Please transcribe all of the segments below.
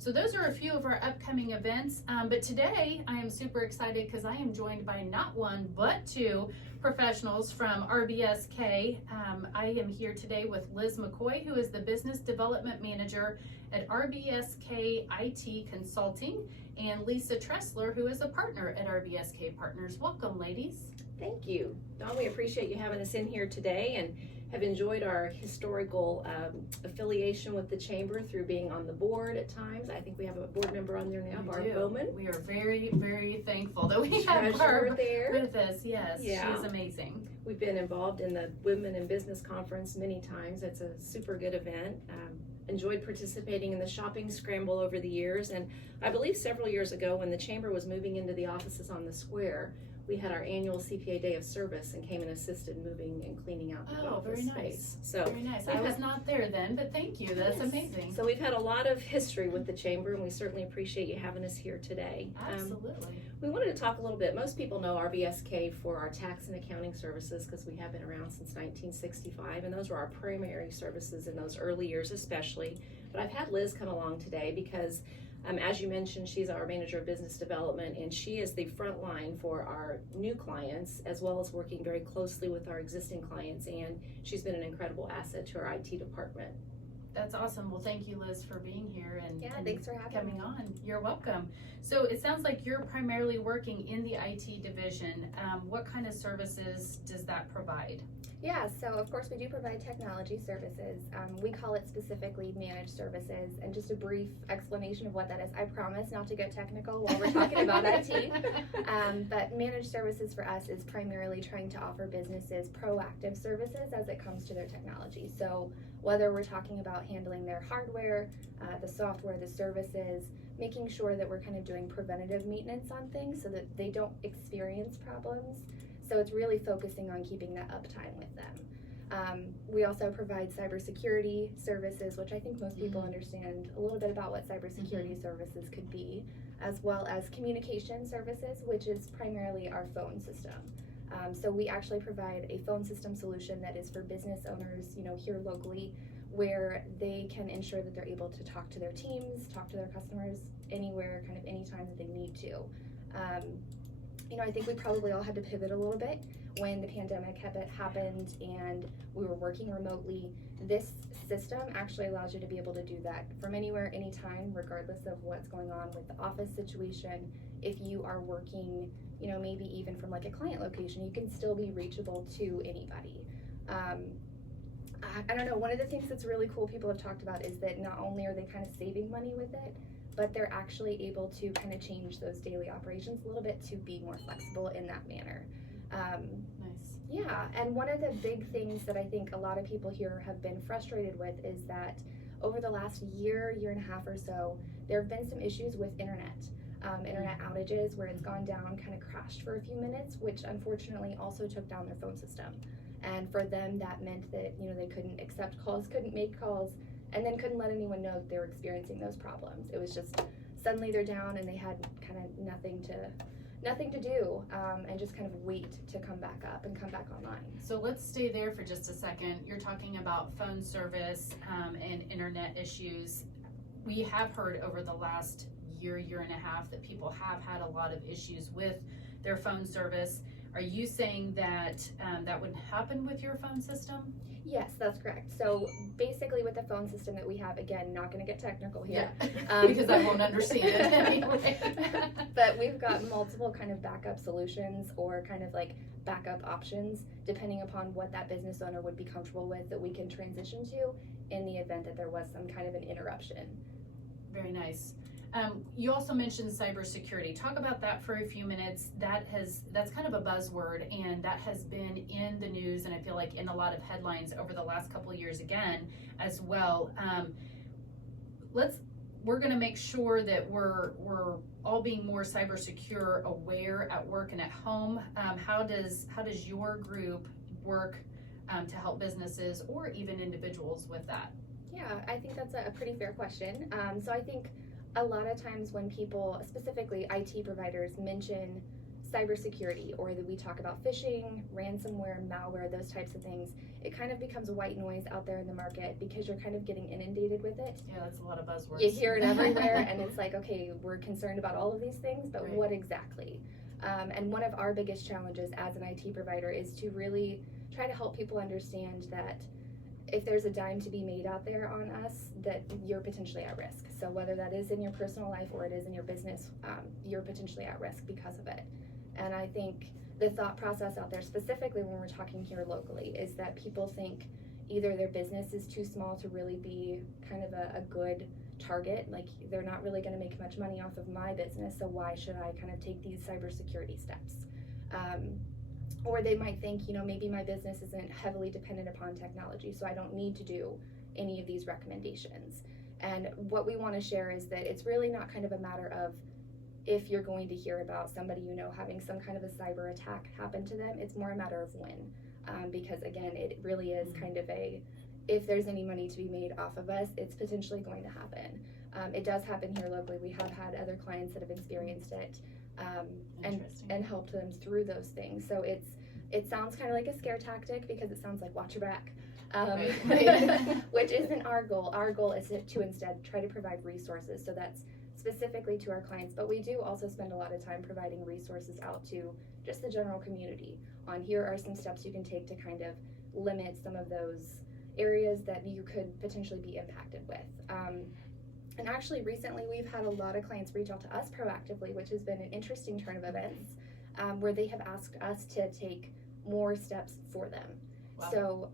So those are a few of our upcoming events, but today I am super excited because I am joined by not one but two professionals from RBSK. I am here today with Liz McCoy, who is the Business Development Manager at RBSK IT Consulting, and Lisa Tressler, who is a partner at RBSK Partners. Welcome, ladies. Thank you. Dawn, we appreciate you having us in here today and have enjoyed our historical affiliation with the Chamber through being on the board at times. I think we have a board member on there now, Barb Bowman. We are very, very thankful that we have Treasurer Barb there with us. Yes, Yeah. she is amazing. We've been involved in the Women in Business Conference many times. It's a super good event. Enjoyed participating in the shopping scramble over the years, and I believe several years ago when the Chamber was moving into the offices on the square, we had our annual CPA Day of Service and came and assisted moving and cleaning out the office very space. Nice. So very nice. I was not there then, but thank you. That's amazing. So we've had a lot of history with the Chamber, and we certainly appreciate you having us here today. Absolutely. We wanted to talk a little bit. Most people know RBSK for our tax and accounting services because we have been around since 1965, and those were our primary services in those early years especially. But I've had Liz come along today because as you mentioned, she's our Manager of Business Development, and she is the front line for our new clients, as well as working very closely with our existing clients, and she's been an incredible asset to our IT department. That's awesome. Well, thank you, Liz, for being here and thanks for having coming me on. You're welcome. So it sounds like you're primarily working in the IT division. What kind of services does that provide? Yeah, so of course we do provide technology services. We call it specifically managed services, and just a brief explanation of what that is. I promise not to get technical while we're talking about IT, but managed services for us is primarily trying to offer businesses proactive services as it comes to their technology. So whether we're talking about handling their hardware, the software, the services, making sure that we're kind of doing preventative maintenance on things so that they don't experience problems. So it's really focusing on keeping that uptime with them. We also provide cybersecurity services, which I think most people understand a little bit about what cybersecurity services could be, as well as communication services, which is primarily our phone system. So we actually provide a phone system solution that is for business owners, here locally, where they can ensure that they're able to talk to their teams, talk to their customers anywhere, kind of anytime that they need to. I think we probably all had to pivot a little bit when the pandemic happened and we were working remotely. This system actually allows you to be able to do that from anywhere, anytime, regardless of what's going on with the office situation. If you are working, maybe even from like a client location, you can still be reachable to anybody. I don't know, one of the things that's really cool people have talked about is that not only are they kind of saving money with it, but they're actually able to kind of change those daily operations a little bit to be more flexible in that manner. Nice. Yeah, and one of the big things that I think a lot of people here have been frustrated with is that over the last year and a half or so, there have been some issues with internet outages where it's gone down, kind of crashed for a few minutes, which unfortunately also took down their phone system. And for them, that meant that, they couldn't accept calls, couldn't make calls, and then couldn't let anyone know that they were experiencing those problems. It was just suddenly they're down and they had kind of nothing to do, and just kind of wait to come back up and come back online. So let's stay there for just a second. You're talking about phone service and internet issues. We have heard over the last year and a half that people have had a lot of issues with their phone service. Are you saying that that would happen with your phone system? Yes, that's correct. So basically with the phone system that we have, again, not going to get technical here. Yeah, because I won't understand it anyway. But we've got multiple kind of backup solutions or kind of like backup options, depending upon what that business owner would be comfortable with, that we can transition to in the event that there was some kind of an interruption. Very nice. You also mentioned cybersecurity. Talk about that for a few minutes. That's kind of a buzzword, and that has been in the news, and I feel like in a lot of headlines over the last couple of years again as well. We're going to make sure that we're all being more cyber secure aware at work and at home. How does your group work to help businesses or even individuals with that? Yeah, I think that's a pretty fair question. So I think a lot of times when people, specifically IT providers, mention cybersecurity, or that we talk about phishing, ransomware, malware, those types of things, it kind of becomes white noise out there in the market because you're kind of getting inundated with it. Yeah, that's a lot of buzzwords. You hear it everywhere, and it's like, okay, we're concerned about all of these things, but Right. what exactly? And one of our biggest challenges as an IT provider is to really try to help people understand that if there's a dime to be made out there on us, that you're potentially at risk. So whether that is in your personal life or it is in your business, you're potentially at risk because of it. And I think the thought process out there, specifically when we're talking here locally, is that people think either their business is too small to really be kind of a good target, like they're not really going to make much money off of my business, so why should I kind of take these cybersecurity steps? Or they might think, maybe my business isn't heavily dependent upon technology, so I don't need to do any of these recommendations. And what we want to share is that it's really not kind of a matter of if you're going to hear about somebody having some kind of a cyber attack happen to them. It's more a matter of when, because again, it really is kind of if there's any money to be made off of us, it's potentially going to happen. It does happen here locally. We have had other clients that have experienced it, and helped them through those things. So it sounds kind of like a scare tactic because it sounds like watch your back, Right. which isn't our goal. Our goal is to instead try to provide resources. So that's specifically to our clients, but we do also spend a lot of time providing resources out to just the general community on here are some steps you can take to kind of limit some of those areas that you could potentially be impacted with. And actually recently we've had a lot of clients reach out to us proactively, which has been an interesting turn of events, where they have asked us to take more steps for them. Wow. So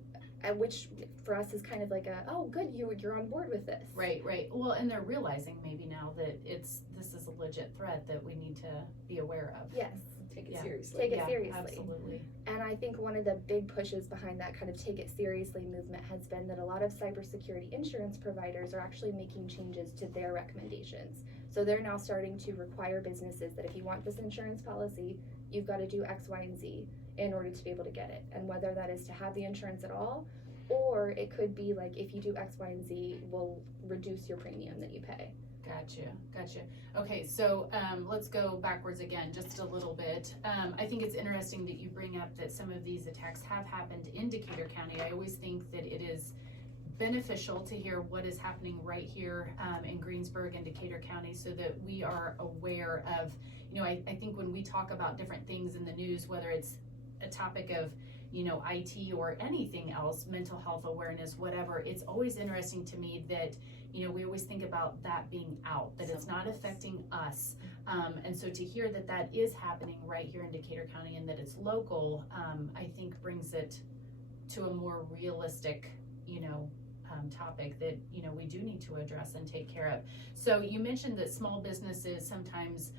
which for us is kind of like oh good, you're on board with this. Right. Well, and they're realizing maybe now that this is a legit threat that we need to be aware of. Yes. Take it Yeah. seriously. Take it seriously. Absolutely. And I think one of the big pushes behind that kind of take it seriously movement has been that a lot of cybersecurity insurance providers are actually making changes to their recommendations. So they're now starting to require businesses that if you want this insurance policy, you've got to do X, Y, and Z in order to be able to get it. And whether that is to have the insurance at all, or it could be like if you do X, Y, and Z, we'll reduce your premium that you pay. Gotcha. Okay, so let's go backwards again just a little bit. I think it's interesting that you bring up that some of these attacks have happened in Decatur County. I always think that it is beneficial to hear what is happening right here in Greensburg and Decatur County so that we are aware of, I think when we talk about different things in the news, whether it's a topic of IT or anything else, mental health awareness, whatever, it's always interesting to me that we always think about that being out, that it's not affecting us. And so to hear that that is happening right here in Decatur County and that it's local, I think brings it to a more realistic, topic that, we do need to address and take care of. So you mentioned that small businesses sometimes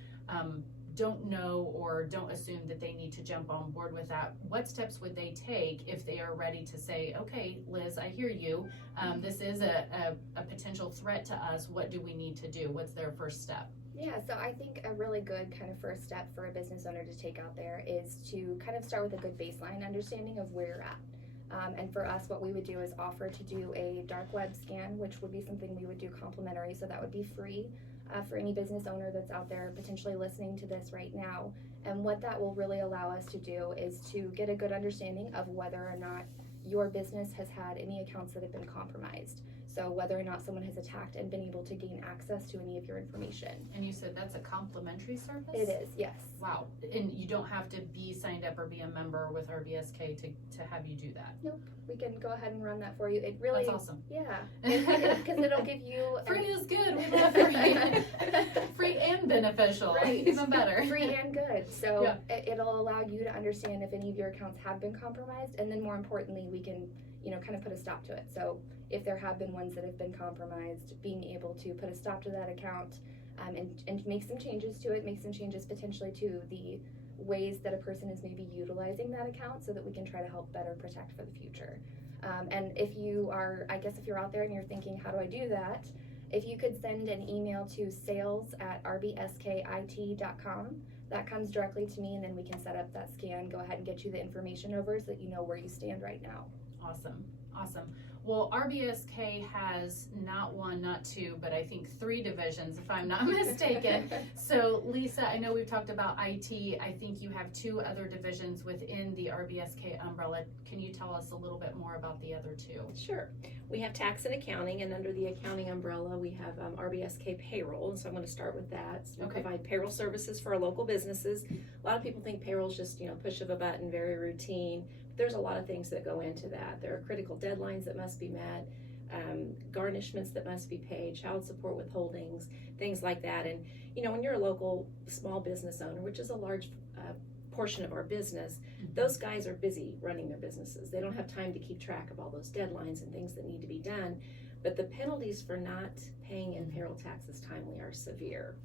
don't know or don't assume that they need to jump on board with that. What steps would they take if they are ready to say, okay, Liz, I hear you. This is a potential threat to us. What do we need to do? What's their first step? Yeah, so I think a really good kind of first step for a business owner to take out there is to kind of start with a good baseline understanding of where you're at. And for us, what we would do is offer to do a dark web scan, which would be something we would do complimentary, so that would be free for any business owner that's out there potentially listening to this right now. And what that will really allow us to do is to get a good understanding of whether or not your business has had any accounts that have been compromised. So whether or not someone has attacked and been able to gain access to any of your information. And you said that's a complimentary service? It is, yes. Wow. And you don't have to be signed up or be a member with RBSK to have you do that? Nope. We can go ahead and run that for you. It really, that's awesome. Yeah, because it'll give you free is good. We love free. Free and beneficial. Right. Even better. Free and good. So yeah. It'll allow you to understand if any of your accounts have been compromised, and then more importantly, we can kind of put a stop to it. So if there have been ones that have been compromised, being able to put a stop to that account and make some changes to it, make some changes potentially to the ways that a person is maybe utilizing that account so that we can try to help better protect for the future. And if you're out there and you're thinking, how do I do that? If you could send an email to sales@rbskit.com, that comes directly to me, and then we can set up that scan, go ahead and get you the information over so that you know where you stand right now. Awesome. Well, RBSK has not one, not two, but I think 3 divisions, if I'm not mistaken. So Lisa, I know we've talked about IT. I think you have 2 other divisions within the RBSK umbrella. Can you tell us a little bit more about the other 2? Sure. We have tax and accounting, and under the accounting umbrella, we have RBSK Payroll, and so I'm going to start with that. So we provide payroll services for our local businesses. A lot of people think payroll is just, push of a button, very routine. There's a lot of things that go into that. There are critical deadlines that must be met, garnishments that must be paid, child support withholdings, things like that. And, when you're a local small business owner, which is a large portion of our business, those guys are busy running their businesses. They don't have time to keep track of all those deadlines and things that need to be done. But the penalties for not paying in payroll taxes timely are severe.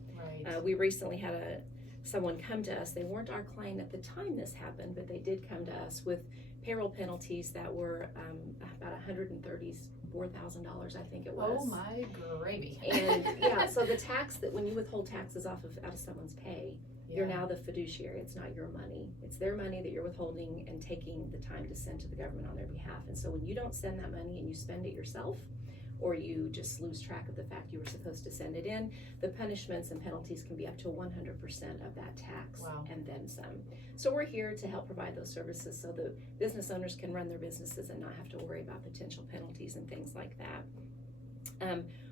Right. We recently had someone come to us. They weren't our client at the time this happened, but they did come to us with payroll penalties that were about $134,000, I think it was. Oh my gravy. And so the tax that when you withhold taxes out of someone's pay, you're now the fiduciary. It's not your money. It's their money that you're withholding and taking the time to send to the government on their behalf. And so when you don't send that money and you spend it yourself, or you just lose track of the fact you were supposed to send it in, the punishments and penalties can be up to 100% of that tax and then some. So we're here to help provide those services so the business owners can run their businesses and not have to worry about potential penalties and things like that.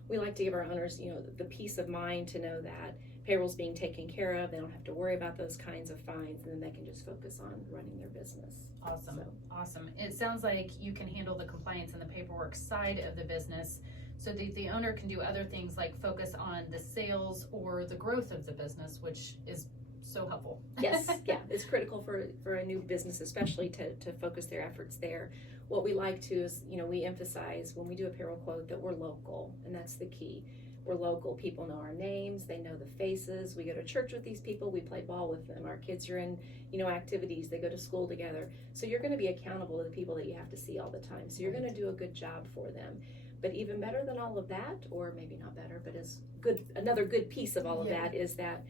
We like to give our owners, the peace of mind to know that payroll's being taken care of. They don't have to worry about those kinds of fines, and then they can just focus on running their business. Awesome. Awesome. It sounds like you can handle the compliance and the paperwork side of the business so that the owner can do other things like focus on the sales or the growth of the business, which is so helpful. Yes, it's critical for a new business, especially to focus their efforts there. What we like to is, we emphasize when we do a payroll quote that we're local, and that's the key. We're local. People know our names. They know the faces. We go to church with these people. We play ball with them. Our kids are in, activities. They go to school together. So you're going to be accountable to the people that you have to see all the time. So you're going to do a good job for them. But even better than all of that, or maybe not better, but as good, another good piece of all of that is that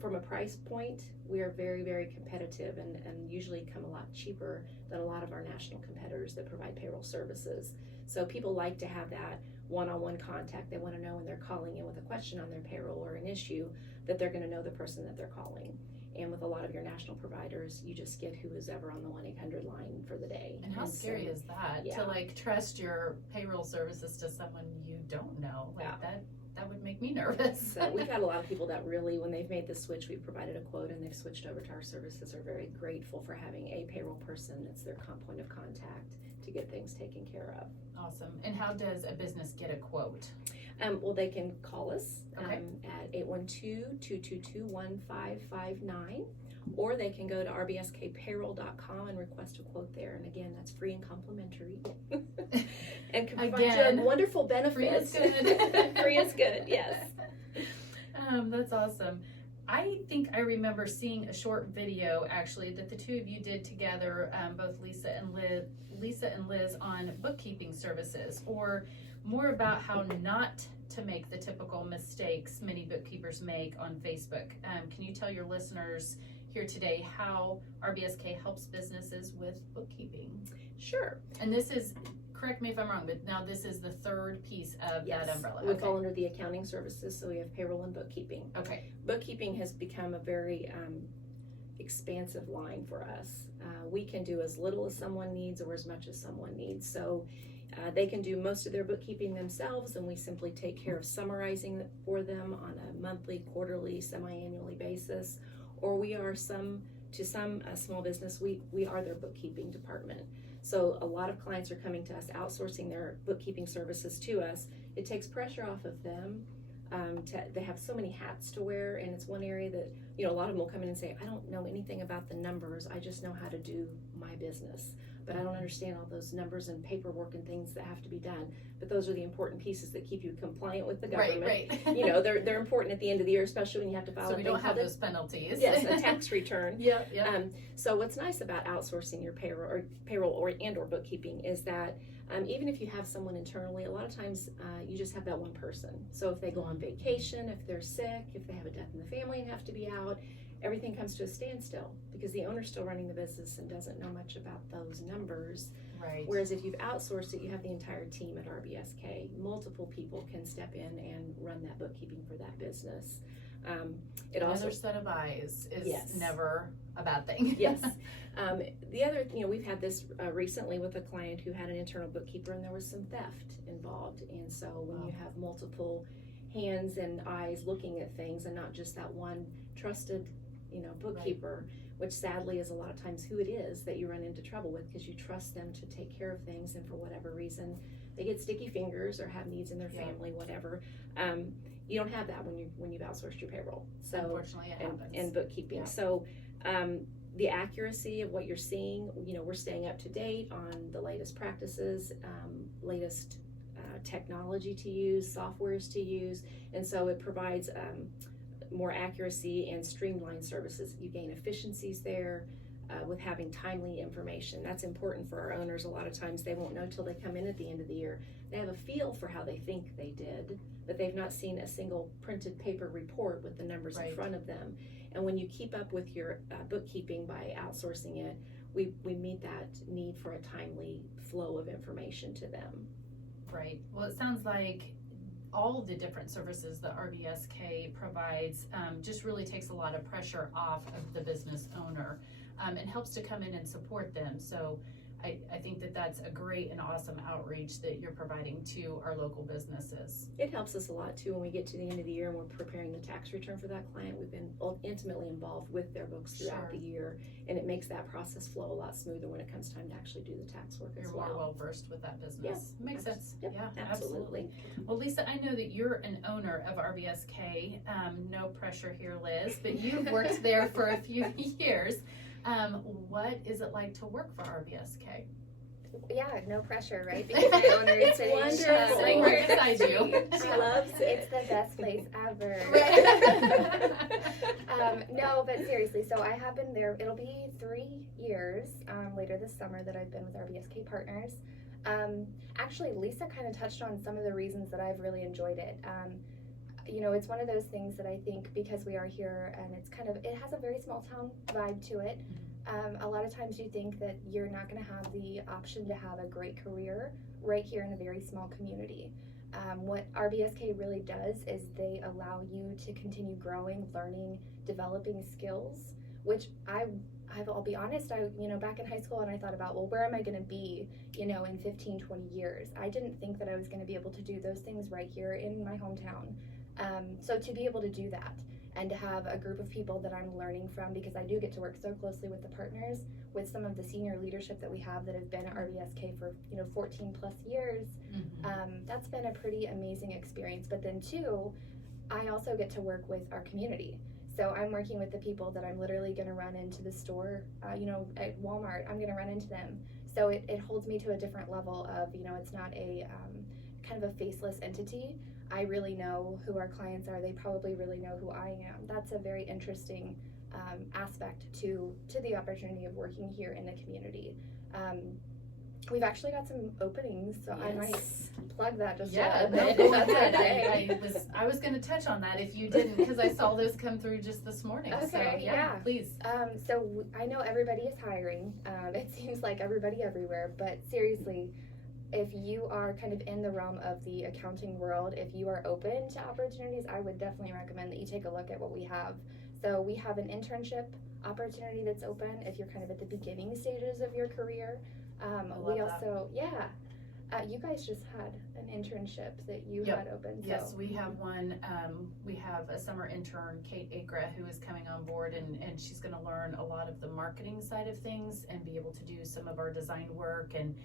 from a price point, we are very, very competitive and usually come a lot cheaper than a lot of our national competitors that provide payroll services. So people like to have that one-on-one contact. They want to know when they're calling in with a question on their payroll or an issue that they're going to know the person that they're calling. And with a lot of your national providers, you just get who is ever on the 1-800 line for the day. And how scary is that to trust your payroll services to someone you don't know? That would make me nervous. So we've had a lot of people that really, when they've made the switch, we've provided a quote and they've switched over to our services, are very grateful for having a payroll person that's their point of contact to get things taken care of. Awesome. And how does a business get a quote? Well, they can call us at 812-222-1559, or they can go to rbskpayroll.com and request a quote there. And again, that's free and complimentary. And can provide you a wonderful benefit. Free is good. Free is good, yes. That's awesome. I think I remember seeing a short video actually that the 2 of you did together, both Lisa and Liz, on bookkeeping services, or more about how not to make the typical mistakes many bookkeepers make on Facebook. Can you tell your listeners here today how RBSK helps businesses with bookkeeping? Sure. And this is, correct me if I'm wrong, but now this is the 3rd piece of that umbrella. We fall under the accounting services, so we have payroll and bookkeeping. Okay. Bookkeeping has become a very expansive line for us. We can do as little as someone needs or as much as someone needs. So they can do most of their bookkeeping themselves, and we simply take care of summarizing for them on a monthly, quarterly, semi-annually basis. Or we are small business, we are their bookkeeping department. So a lot of clients are coming to us, outsourcing their bookkeeping services to us. It takes pressure off of them. They have so many hats to wear, and it's one area that, a lot of them will come in and say, I don't know anything about the numbers, I just know how to do my business. But I don't understand all those numbers and paperwork and things that have to be done. But those are the important pieces that keep you compliant with the government. Right. They're important at the end of the year, especially when you have to file. So we don't have those penalties. Yes, a tax return. Yeah. So what's nice about outsourcing your payroll or bookkeeping is that even if you have someone internally, a lot of times you just have that one person. So if they go on vacation, if they're sick, if they have a death in the family and have to be out, everything comes to a standstill because the owner's still running the business and doesn't know much about those numbers. Right. Whereas if you've outsourced it, you have the entire team at RBSK. Multiple people can step in and run that bookkeeping for that business. Another set of eyes is Yes. never a bad thing. Yes. The other, we've had this recently with a client who had an internal bookkeeper and there was some theft involved. And so when you have multiple hands and eyes looking at things and not just that one trusted, bookkeeper, which sadly is a lot of times who it is that you run into trouble with, because you trust them to take care of things, and for whatever reason they get sticky fingers or have needs in their family, whatever. You don't have that when you've outsourced your payroll. So Unfortunately, it happens. and bookkeeping. Yeah. So the accuracy of what you're seeing, we're staying up to date on the latest practices, latest technology to use, softwares to use, and so it provides more accuracy and streamlined services. You gain efficiencies there with having timely information. That's important for our owners. A lot of times they won't know till they come in at the end of the year. They have a feel for how they think they did, but they've not seen a single printed paper report with the numbers in front of them. And when you keep up with your bookkeeping by outsourcing it, we meet that need for a timely flow of information to them. Right. Well, it sounds like all the different services that RBSK provides just really takes a lot of pressure off of the business owner and helps to come in and support them. So I think that that's a great and awesome outreach that you're providing to our local businesses. It helps us a lot too when we get to the end of the year and we're preparing the tax return for that client. We've been intimately involved with their books throughout the year, and it makes that process flow a lot smoother when it comes time to actually do the tax work as well. You're more well versed with that business. Yeah. Makes sense. Yep, Yeah, absolutely. Well, Lisa, I know that you're an owner of RBSK. No pressure here, Liz, but you've worked there for a few years. What is it like to work for RBSK? Yeah, no pressure, right? Because my owner is It's sitting wonderful. Sitting right beside you. She loves it. It's the best place ever. No, but seriously, so I have been there, it'll be 3 years later this summer that I've been with RBSK Partners. Actually, Lisa kind of touched on some of the reasons that I've really enjoyed it. It's one of those things that I think because we are here and it has a very small town vibe to it. A lot of times you think that you're not going to have the option to have a great career right here in a very small community. What RBSK really does is they allow you to continue growing, learning, developing skills, which I'll be honest, back in high school and I thought about, well, where am I going to be, in 15, 20 years? I didn't think that I was going to be able to do those things right here in my hometown. So to be able to do that, and to have a group of people that I'm learning from, because I do get to work so closely with the partners, with some of the senior leadership that we have that have been at RBSK for 14 plus years. That's been a pretty amazing experience. But then too, I also get to work with our community. So I'm working with the people that I'm literally going to run into the store, at Walmart. I'm going to run into them. So it holds me to a different level of, it's not a kind of a faceless entity. I really know who our clients are. They probably really know who I am. That's a very interesting aspect to the opportunity of working here in the community. We've actually got some openings, so I might plug that just a little bit. Go ahead. I was going to touch on that if you didn't, because I saw those come through just this morning. Okay, so, yeah, please. So I know everybody is hiring. It seems like everybody everywhere, but seriously, if you are kind of in the realm of the accounting world, if you are open to opportunities, I would definitely recommend that you take a look at what we have. So we have an internship opportunity that's open if you're kind of at the beginning stages of your career. We also, you guys just had an internship that you had open. So. Yes, we have one. We have a summer intern, Kate Agra, who is coming on board, and she's going to learn a lot of the marketing side of things and be able to do some of our design work and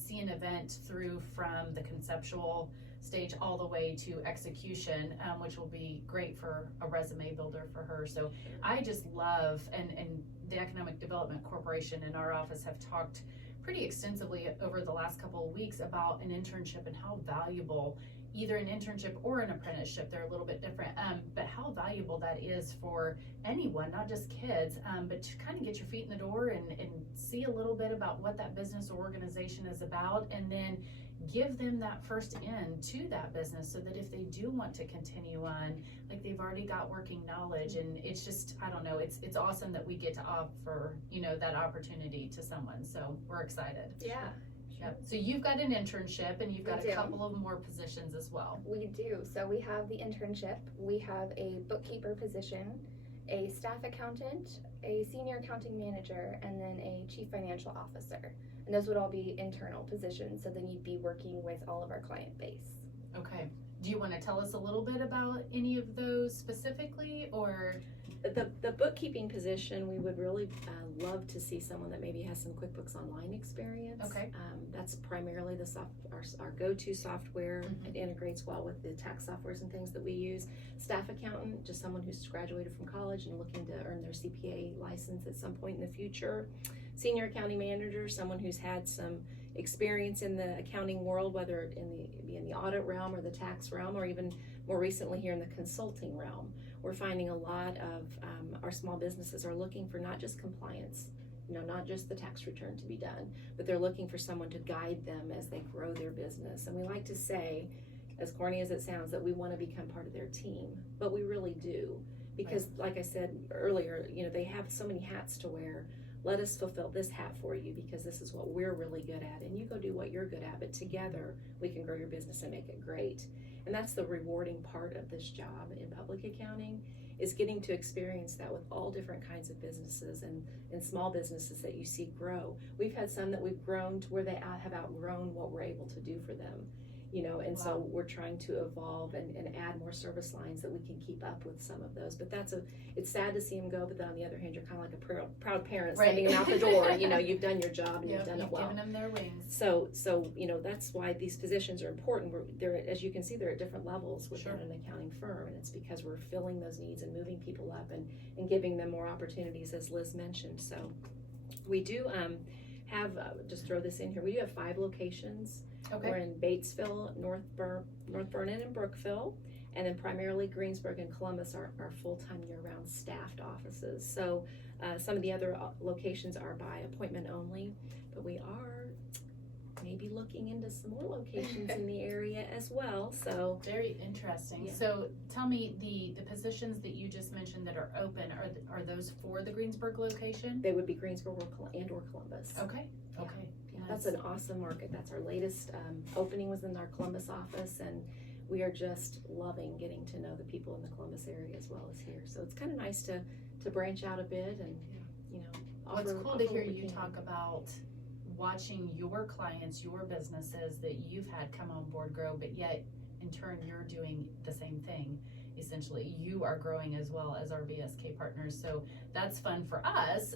see an event through from the conceptual stage all the way to execution, which will be great for a resume builder for her. So I just love, and the Economic Development Corporation in our office have talked pretty extensively over the last couple of weeks about an internship and how valuable either an internship or an apprenticeship, they're a little bit different, but how valuable that is for anyone, not just kids, but to kind of get your feet in the door and see a little bit about what that business or organization is about, and then give them that first in to that business so that if they do want to continue on, like they've already got working knowledge. And it's just, I don't know, it's awesome that we get to offer, that opportunity to someone. So we're excited. Yeah. Yep. So you've got an internship and you've got We a do. couple of more positions as well. We do. So we have the internship, we have a bookkeeper position, a staff accountant, a senior accounting manager, and then a chief financial officer. And those would all be internal positions, so then you'd be working with all of our client base. Okay. Do you want to tell us a little bit about any of those specifically, or? The bookkeeping position, we would really love to see someone that maybe has some QuickBooks Online experience. Okay. That's primarily our go-to software. Mhm. It integrates well with the tax softwares and things that we use. Staff accountant, just someone who's graduated from college and looking to earn their CPA license at some point in the future. Senior accounting manager, someone who's had some experience in the accounting world, whether it be in the audit realm or the tax realm, or even more recently here in the consulting realm. We're finding a lot of our small businesses are looking for not just compliance, not just the tax return to be done, but they're looking for someone to guide them as they grow their business. And we like to say, as corny as it sounds, that we want to become part of their team, but we really do. Because like I said earlier, they have so many hats to wear. Let us fulfill this hat for you because this is what we're really good at, and you go do what you're good at, but together we can grow your business and make it great. And that's the rewarding part of this job in public accounting, is getting to experience that with all different kinds of businesses and small businesses that you see grow. We've had some that we've grown to where they have outgrown what we're able to do for them. And so we're trying to evolve and add more service lines that we can keep up with some of those. But it's sad to see them go, but then on the other hand, you're kind of like a proud parent sending them out the door. You've done your job and you've done it well. You've given them their wings. So that's why these positions are important. They're, as you can see, they're at different levels within an accounting firm, and it's because we're filling those needs and moving people up and giving them more opportunities, as Liz mentioned. So we do have, just throw this in here, we do have 5 locations. Okay. We're in Batesville, North Vernon, and Brookville, and then primarily Greensburg and Columbus are full-time year-round staffed offices. So some of the other locations are by appointment only, but we are maybe looking into some more locations in the area as well. So very interesting. Yeah. So tell me, the positions that you just mentioned that are open, are those for the Greensburg location? they would be Greensburg or Columbus. Okay. Yeah. Okay. That's an awesome market. That's our latest opening was in our Columbus office, and we are just loving getting to know the people in the Columbus area as well as here. So it's kind of nice to branch out a bit and Well, it's cool offer to hear what we you can. talk about watching your clients, your businesses that you've had come on board grow, but yet in turn you're doing the same thing. Essentially, you are growing as well as RBSK Partners, so that's fun for us,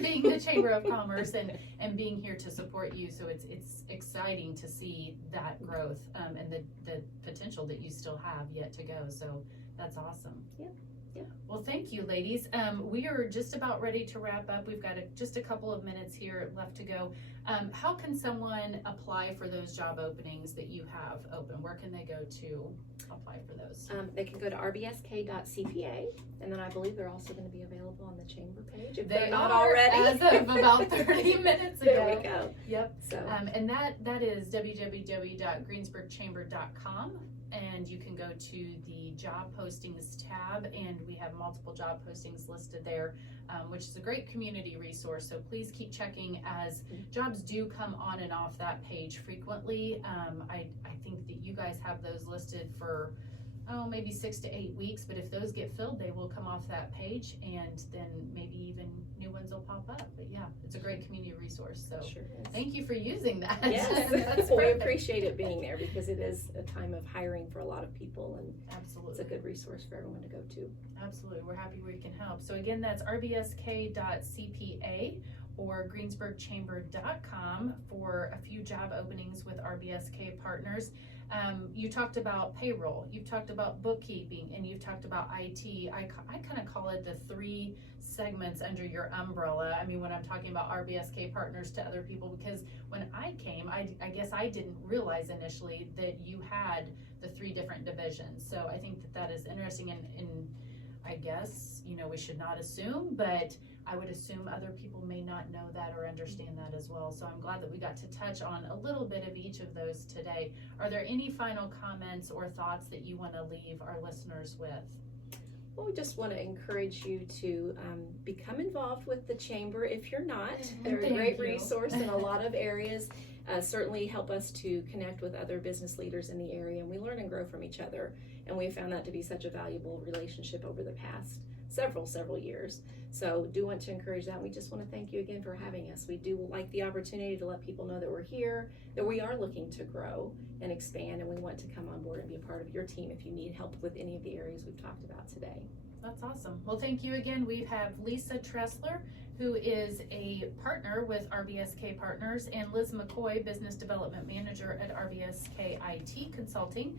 being the Chamber of Commerce and being here to support you. So it's exciting to see that growth and the potential that you still have yet to go. So that's awesome. Yeah. Well, thank you, ladies. We are just about ready to wrap up. We've got just a couple of minutes here left to go. How can someone apply for those job openings that you have open? Where can they go to apply for those? They can go to rbsk.cpa, and then I believe they're also going to be available on the chamber page if They they're not are, already. as of about 30 minutes ago. There we go. Yep. So And that is www.greensburgchamber.com. And you can go to the job postings tab, and we have multiple job postings listed there, which is a great community resource. So please keep checking as jobs do come on and off that page frequently. I think that you guys have those listed for maybe 6 to 8 weeks, but if those get filled, they will come off that page, and then maybe even new ones will pop up. But yeah, it's a great community resource. So sure is. thank you for using that. Yes, That's we perfect. appreciate it being there because it is a time of hiring for a lot of people, and Absolutely. it's a good resource for everyone to go to. Absolutely. We're happy we can help. So again, that's rbsk.cpa or greensburgchamber.com for a few job openings with RBSK Partners. You talked about payroll, you've talked about bookkeeping, and you've talked about IT. I kind of call it the 3 segments under your umbrella. I mean, when I'm talking about RBSK Partners to other people, because when I came, I guess I didn't realize initially that you had the 3 different divisions. So I think that is interesting, and I guess, we should not assume, but I would assume other people may not know that or understand that as well. So I'm glad that we got to touch on a little bit of each of those today. Are there any final comments or thoughts that you want to leave our listeners with? Well, we just want to encourage you to become involved with the chamber if you're not. They're a Thank great you. resource in a lot of areas. certainly help us to connect with other business leaders in the area, and we learn and grow from each other. And we found that to be such a valuable relationship over the past several years. So do want to encourage that. We just want to thank you again for having us. We do like the opportunity to let people know that we're here, that we are looking to grow and expand, and we want to come on board and be a part of your team if you need help with any of the areas we've talked about today. That's awesome. Well, thank you again. We have Lisa Tressler, who is a partner with RBSK Partners, and Liz McCoy, Business Development Manager at RBSK IT Consulting,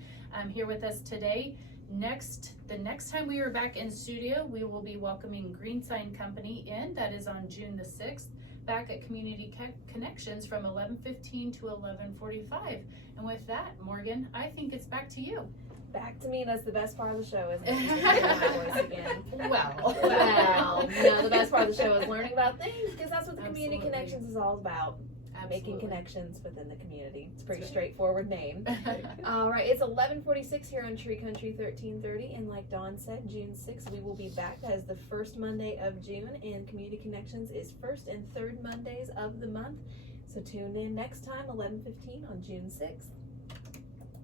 here with us today. The next time we are back in studio, we will be welcoming Green Sign Company in. That is on June the 6th, back at Community Connections from 11:15 to 11:45. And with that, Morgan, I think it's back to you. Back to me. That's the best part of the show, isn't it? Hearing my voice again. Well, no, the best part of the show is learning about things, because that's what the Community Absolutely. Connections is all about. Making Absolutely. connections within the community. It's a pretty That's right. straightforward name. All right, it's 11:46 here on Tree Country 1330, and like Dawn said, June 6th we will be back. That is the first Monday of June, and Community Connections is first and third Mondays of the month. So tune in next time, 11:15 on June 6th.